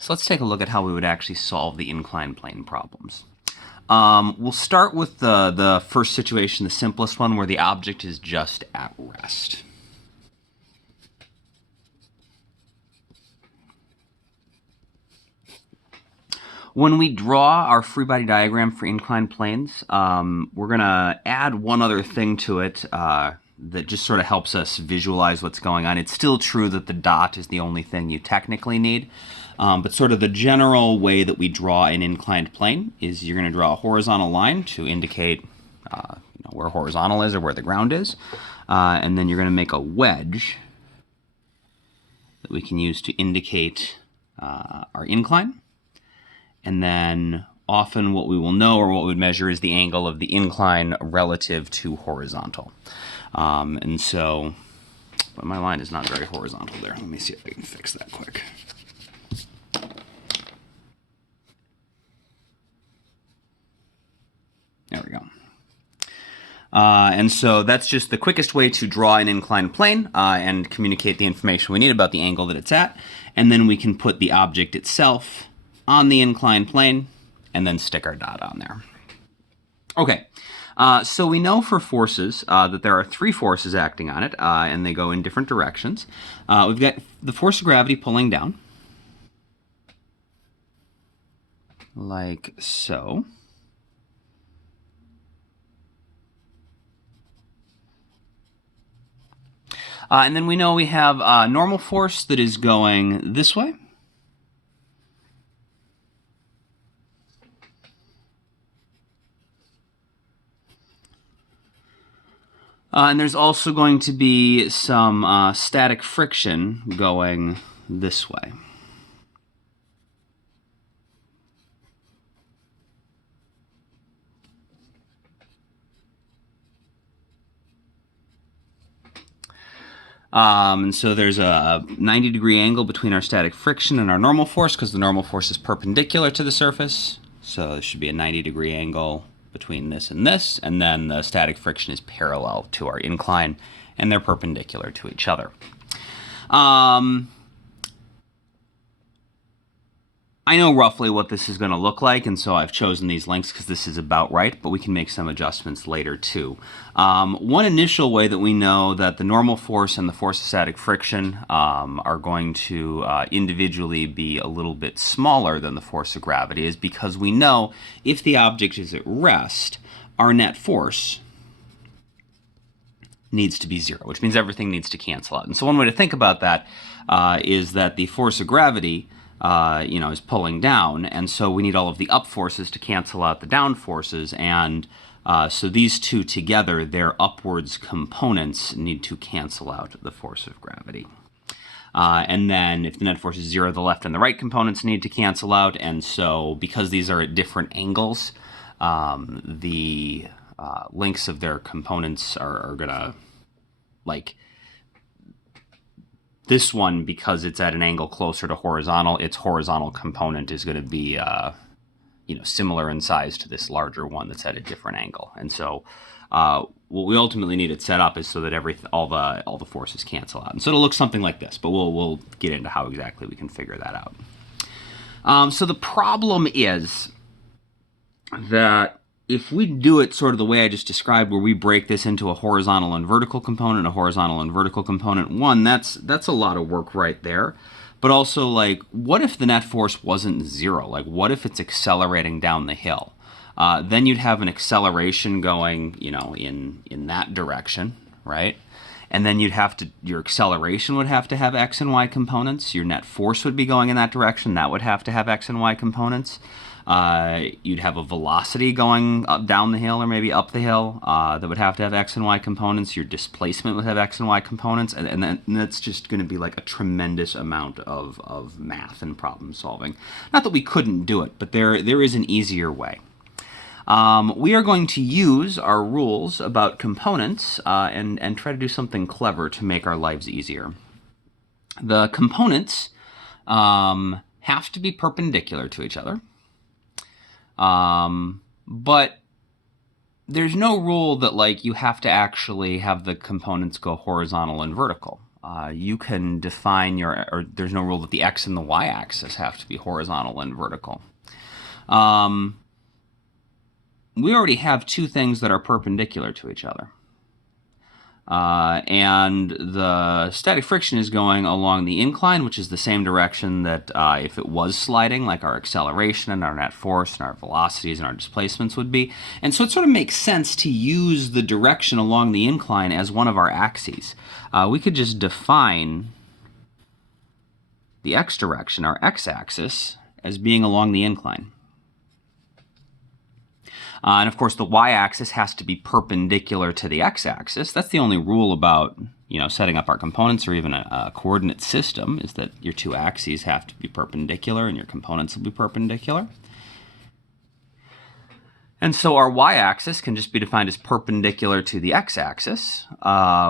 So let's take a look at how we would actually solve the inclined plane problems. We'll start with the first situation, the simplest one, where the object is just at rest. When we draw our free body diagram for inclined planes, we're going to add one other thing to it that just sort of helps us visualize what's going on. It's still true that the dot is the only thing you technically need, but sort of the general way that we draw an inclined plane is you're going to draw a horizontal line to indicate where horizontal is or where the ground is, and then you're going to make a wedge that we can use to indicate our incline. And then often what we will know or what we would measure is the angle of the incline relative to horizontal. But my line is not very horizontal there. Let me see if I can fix that quick. There we go. And so that's just the quickest way to draw an inclined plane and communicate the information we need about the angle that it's at. And then we can put the object itself on the inclined plane and then stick our dot on there. Okay. So we know for forces that there are three forces acting on it, and they go in different directions. We've got the force of gravity pulling down, like so. And then we know we have normal force that is going this way. And there's also going to be some static friction going this way. And so there's a 90-degree angle between our static friction and our normal force because the normal force is perpendicular to the surface. So there should be a 90-degree angle between this, and then the static friction is parallel to our incline, and they're perpendicular to each other. I know roughly what this is going to look like, and so I've chosen these lengths because this is about right, but we can make some adjustments later too. One initial way that we know that the normal force and the force of static friction are going to individually be a little bit smaller than the force of gravity is because we know if the object is at rest, our net force needs to be zero, which means everything needs to cancel out. And so one way to think about that is that the force of gravity is pulling down, and so we need all of the up forces to cancel out the down forces, and so these two together, their upwards components need to cancel out the force of gravity. And then if the net force is zero, the left and the right components need to cancel out, and so because these are at different angles, the lengths of their components are gonna, like, this one, because it's at an angle closer to horizontal, its horizontal component is going to be, similar in size to this larger one that's at a different angle. And so, what we ultimately need it set up is so that all the forces cancel out. And so it'll look something like this, but we'll get into how exactly we can figure that out. So the problem is that if we do it sort of the way I just described, where we break this into a horizontal and vertical component, one, that's a lot of work right there. But also, like, what if the net force wasn't zero? Like, what if it's accelerating down the hill? Then you'd have an acceleration going, in that direction, right? And then your acceleration would have to have x and y components. Your net force would be going in that direction. That would have to have x and y components. You'd have a velocity going down the hill or maybe up the hill that would have to have x and y components. Your displacement would have x and y components, and that's just going to be like a tremendous amount of math and problem solving. Not that we couldn't do it, but there is an easier way. We are going to use our rules about components and try to do something clever to make our lives easier. The components have to be perpendicular to each other. But there's no rule that, like, you have to actually have the components go horizontal and vertical. you can define or there's no rule that the x and the y-axis have to be horizontal and vertical. We already have two things that are perpendicular to each other. And the static friction is going along the incline, which is the same direction that if it was sliding, like our acceleration and our net force and our velocities and our displacements would be. And so it sort of makes sense to use the direction along the incline as one of our axes. We could just define the x direction, our x-axis, as being along the incline. And of course, the y-axis has to be perpendicular to the x-axis. That's the only rule about, setting up our components or even a coordinate system, is that your two axes have to be perpendicular and your components will be perpendicular. And so our y-axis can just be defined as perpendicular to the x-axis,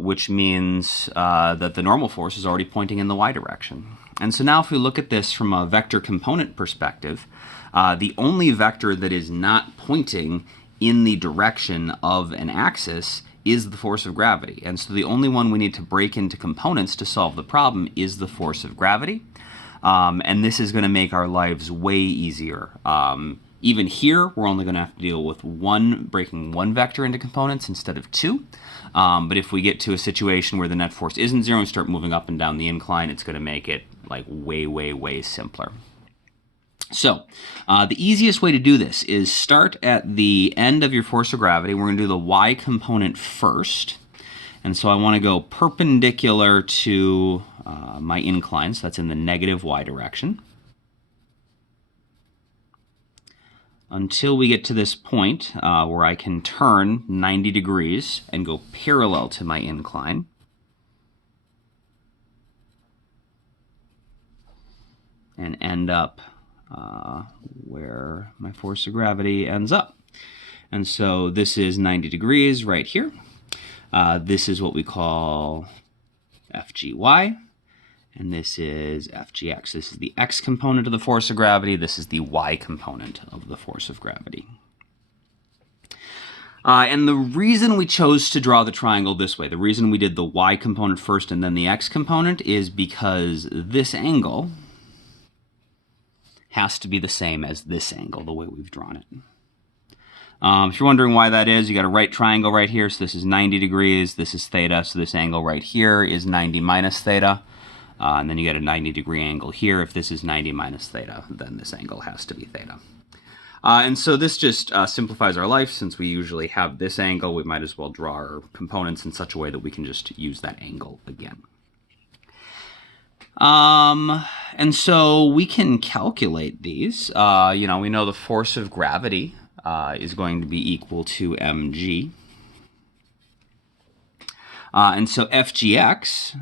which means that the normal force is already pointing in the y direction. And so now if we look at this from a vector component perspective, the only vector that is not pointing in the direction of an axis is the force of gravity. And so the only one we need to break into components to solve the problem is the force of gravity. And this is going to make our lives way easier. Even here, we're only going to have to deal with breaking one vector into components instead of two. But if we get to a situation where the net force isn't zero and start moving up and down the incline, it's going to make it like way, way, way simpler. So the easiest way to do this is start at the end of your force of gravity. We're going to do the y component first. And so I want to go perpendicular to my incline, so that's in the negative y direction, until we get to this point where I can turn 90 degrees and go parallel to my incline. And end up where my force of gravity ends up. And so this is 90 degrees right here. This is what we call FGY. And this is FGX. This is the x component of the force of gravity. This is the y component of the force of gravity. And the reason we chose to draw the triangle this way, the reason we did the y component first and then the x component, is because this angle has to be the same as this angle, the way we've drawn it. If you're wondering why that is, you got a right triangle right here, so this is 90 degrees, this is theta, so this angle right here is 90 minus theta. And then you get a 90-degree angle here. If this is 90 minus theta, then this angle has to be theta. And so this just simplifies our life. Since we usually have this angle, we might as well draw our components in such a way that we can just use that angle again. And so we can calculate these. We know the force of gravity is going to be equal to mg. And so FGX,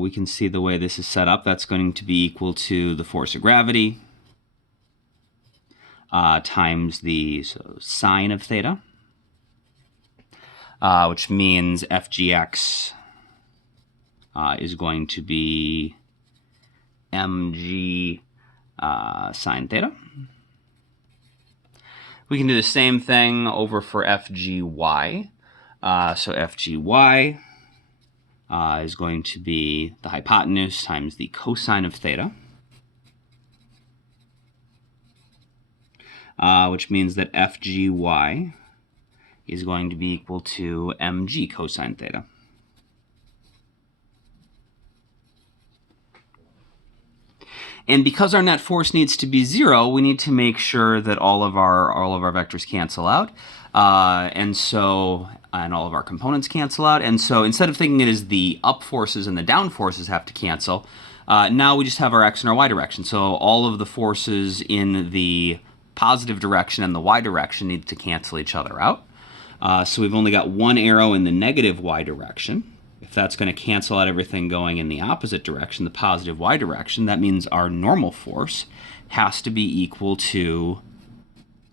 we can see the way this is set up, that's going to be equal to the force of gravity times the sine of theta, which means FGX is going to be mg sine theta. We can do the same thing over for FGY. So FGY is going to be the hypotenuse times the cosine of theta, which means that FGY is going to be equal to mg cosine theta. And because our net force needs to be 0, we need to make sure that all of our vectors cancel out. And all of our components cancel out. And so instead of thinking it as the up forces and the down forces have to cancel, now we just have our x and our y direction. So all of the forces in the positive direction and the y direction need to cancel each other out. So we've only got one arrow in the negative y direction. If that's going to cancel out everything going in the opposite direction, the positive y direction, that means our normal force has to be equal to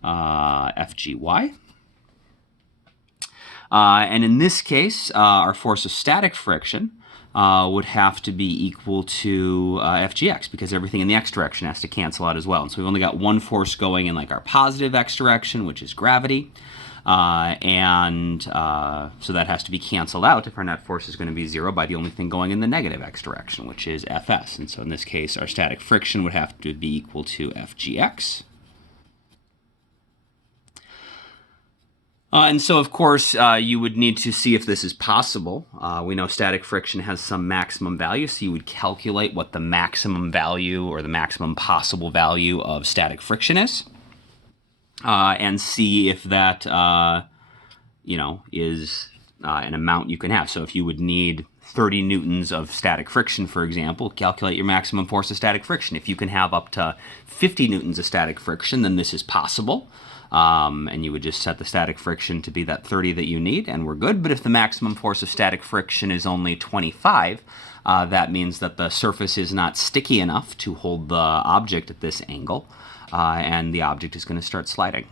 FGY. And in this case, our force of static friction would have to be equal to FGX, because everything in the x direction has to cancel out as well. And so we've only got one force going in like our positive x direction, which is gravity. So that has to be canceled out if our net force is going to be 0 by the only thing going in the negative x direction, which is Fs. And so in this case, our static friction would have to be equal to Fgx. And so, of course, you would need to see if this is possible. We know static friction has some maximum value, so you would calculate what the maximum value or the maximum possible value of static friction is, and see if that, is an amount you can have. So if you would need 30 newtons of static friction, for example, calculate your maximum force of static friction. If you can have up to 50 newtons of static friction, then this is possible. And you would just set the static friction to be that 30 that you need, and we're good. But if the maximum force of static friction is only 25, that means that the surface is not sticky enough to hold the object at this angle, and the object is going to start sliding.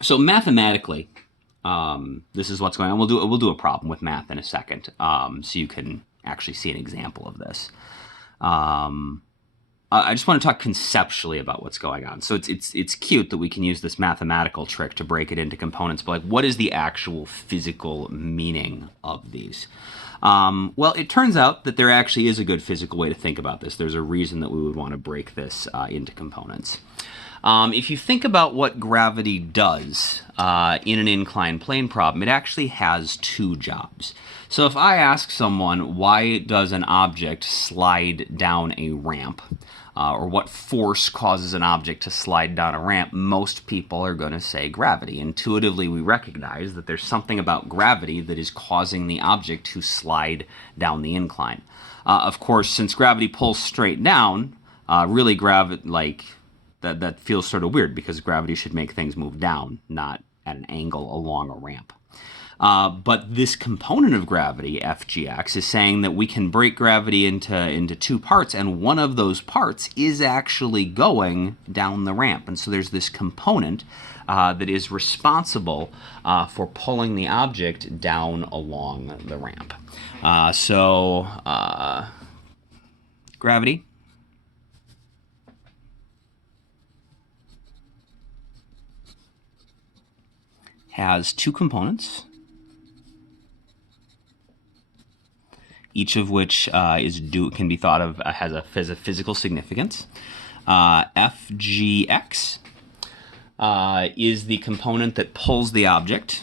So mathematically, this is what's going on. We'll do a problem with math in a second, so you can actually see an example of this. I just want to talk conceptually about what's going on. So it's cute that we can use this mathematical trick to break it into components, but like, what is the actual physical meaning of these? Well, it turns out that there actually is a good physical way to think about this. There's a reason that we would want to break this into components. If you think about what gravity does in an inclined plane problem, it actually has two jobs. So if I ask someone, why does an object slide down a ramp, or what force causes an object to slide down a ramp, most people are going to say gravity. Intuitively, we recognize that there's something about gravity that is causing the object to slide down the incline. Of course, since gravity pulls straight down, really that feels sort of weird, because gravity should make things move down, not at an angle along a ramp. But this component of gravity, Fgx, is saying that we can break gravity into two parts, and one of those parts is actually going down the ramp. And so there's this component that is responsible for pulling the object down along the ramp. Gravity has two components, each of which can be thought of has a physical significance. Fgx is the component that pulls the object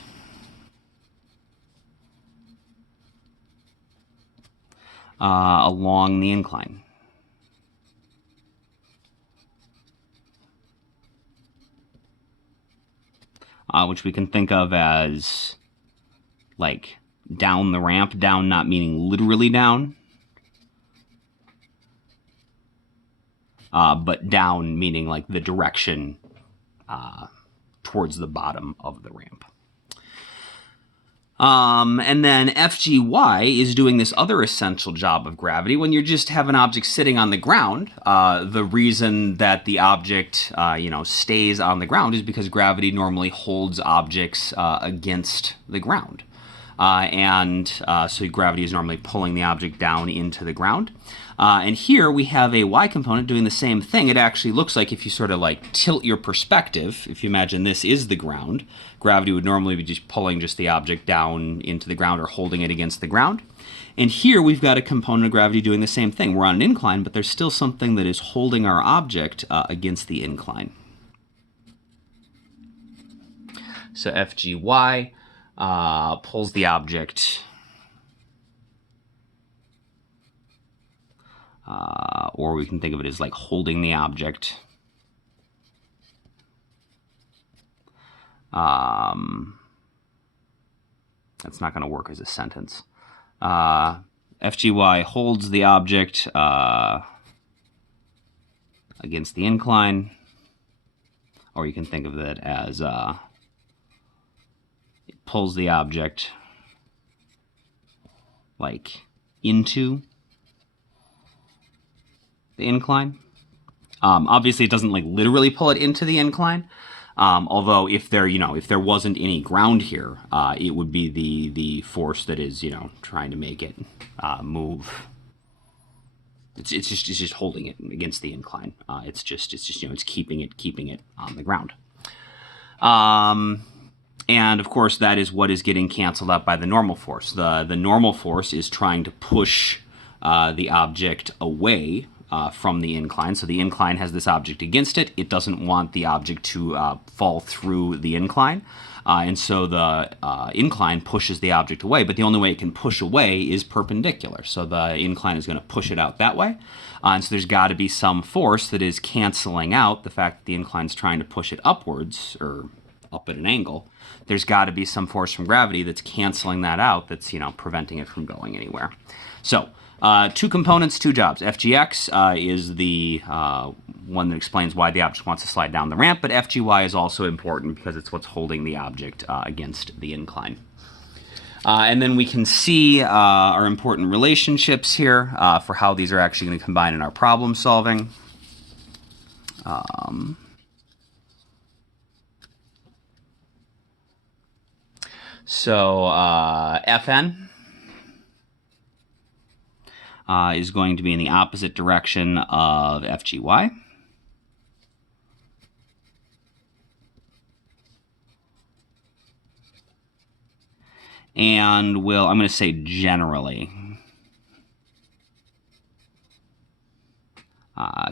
along the incline. Which we can think of as like down the ramp, down not meaning literally down, but down meaning like the direction towards the bottom of the ramp. And then Fgy is doing this other essential job of gravity. When you just have an object sitting on the ground, the reason that the object, stays on the ground is because gravity normally holds objects against the ground. So gravity is normally pulling the object down into the ground. And here we have a y component doing the same thing. It actually looks like, if you sort of like tilt your perspective, if you imagine this is the ground, gravity would normally be just pulling just the object down into the ground or holding it against the ground. And here we've got a component of gravity doing the same thing. We're on an incline, but there's still something that is holding our object against the incline. So Fgy pulls the object, or we can think of it as like holding the object that's not going to work as a sentence. Fgy holds the object against the incline, or you can think of it as it pulls the object like into the incline. Obviously, it doesn't like literally pull it into the incline. Although if there wasn't any ground here, it would be the force that is trying to make it move. It's just holding it against the incline. It's keeping it on the ground. And of course, that is what is getting canceled out by the normal force. The normal force is trying to push the object away from the incline. So the incline has this object against it. It doesn't want the object to fall through the incline. And so the incline pushes the object away, but the only way it can push away is perpendicular. So the incline is going to push it out that way. And so there's got to be some force that is canceling out the fact that the incline is trying to push it upwards, or up at an angle. There's got to be some force from gravity that's canceling that out, that's, preventing it from going anywhere. So, two components, two jobs. FGX is the one that explains why the object wants to slide down the ramp, but FGY is also important because it's what's holding the object against the incline. And then we can see our important relationships here for how these are actually going to combine in our problem solving. So Fn is going to be in the opposite direction of FGY. And I'm going to say generally,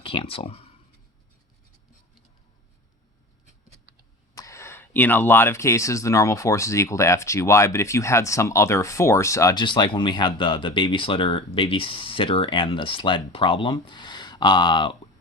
cancel. In a lot of cases, the normal force is equal to FGY, but if you had some other force, just like when we had the babysitter and the sled problem,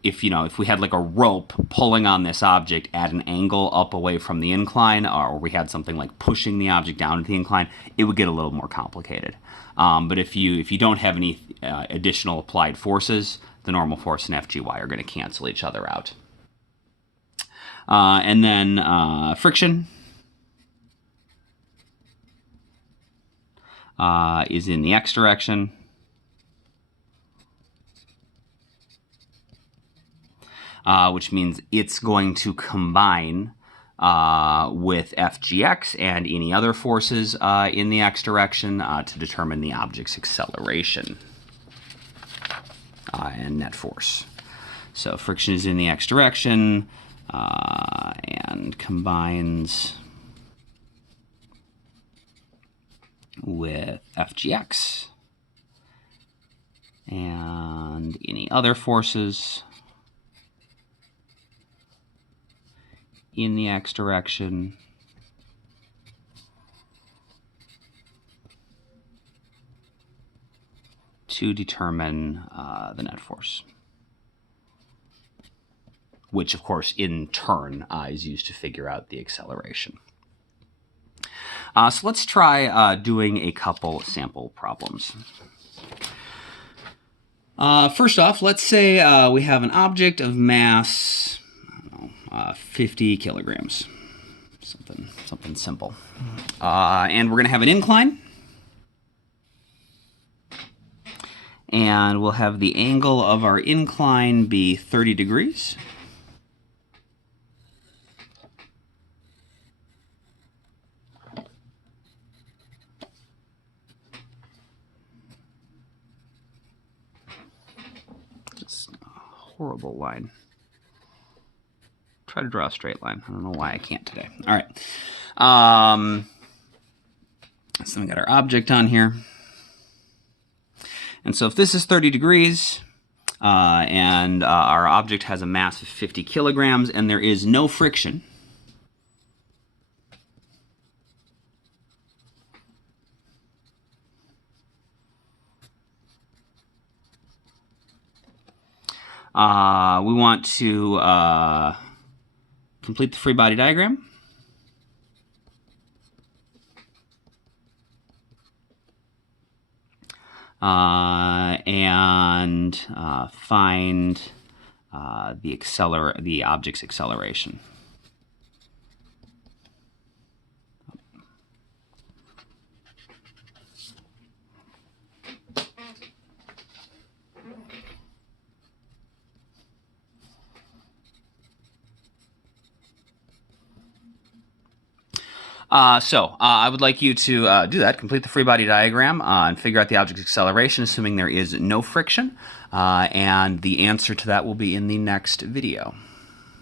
if we had like a rope pulling on this object at an angle up away from the incline, or we had something like pushing the object down to the incline, it would get a little more complicated. But if you don't have any additional applied forces, the normal force and FGY are going to cancel each other out. And then friction is in the x direction. Which means it's going to combine with FGX and any other forces in the x direction to determine the object's acceleration and net force. So friction is in the x direction. And combines with FGX and any other forces in the x direction to determine the net force, which, of course, in turn is used to figure out the acceleration. So let's try doing a couple sample problems. First off, let's say we have an object of mass, 50 kilograms, something simple. And we're going to have an incline. And we'll have the angle of our incline be 30 degrees. Horrible line. Try to draw a straight line. I don't know why I can't today. All right. So we got our object on here. And so if this is 30 degrees and our object has a mass of 50 kilograms and there is no friction, we want to complete the free body diagram. And find the object's acceleration. I would like you to do that, complete the free body diagram and figure out the object's acceleration, assuming there is no friction. And the answer to that will be in the next video.